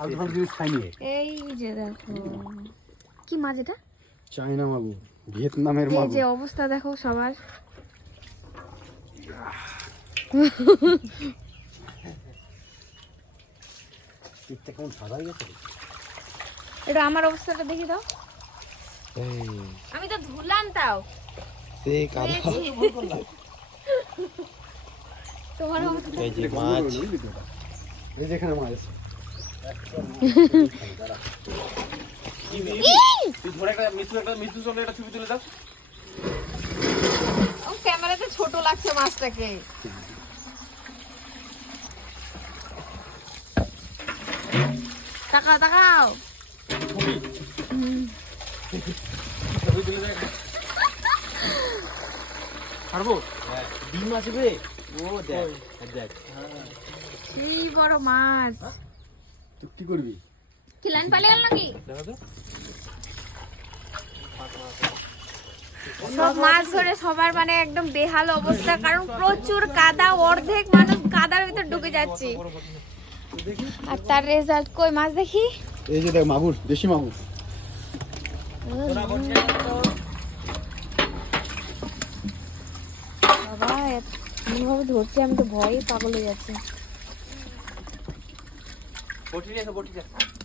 আলু জিনিস খাইনি। এই যে দেখো কি মাছ এটা? চাইনা মাগুর, ভিয়েতনামের এই মাগুর। যে অবস্থা দেখো সবার। পিঠটা কেমন সাদা হয়ে গেছে। এটা আমার অবস্থাটা দেখি দাও। আমি তো ধুলাম তাও। তোমার অবস্থা এই যে মাছ, এই যেখানে মাছ আছে। তুই ধরে একটা মিঠু চলে একটা ছবি তুলে দাও। ও ক্যামেরাতে ছোট লাগছে মাছটাকে। তাকাও তাকাও। ছবি তুলে দে। পারবো? ডিম আসবে। ও দেখ, দেখ। সেই বড় মাছ। তুই কি করবি? কি লাইন পালিয়ে গেল নাকি? দেখো তো। সব মাছ ধরে সবার মানে একদম বেহাল অবস্থা, কারণ প্রচুর কাদা, অর্ধেক মানুষ কাদার ভিতর ঢুকে যাচ্ছে। আর তার রেজাল্ট কই মাছ দেখি। এই যে দেখ মাগুর, দেশি মাগুর। বাবা এমনভাবে ধরছি আমি তো ভয়ে পাগল হয়ে যাচ্ছি। বটি নিয়ে এসো, বটি নিয়ে এসো।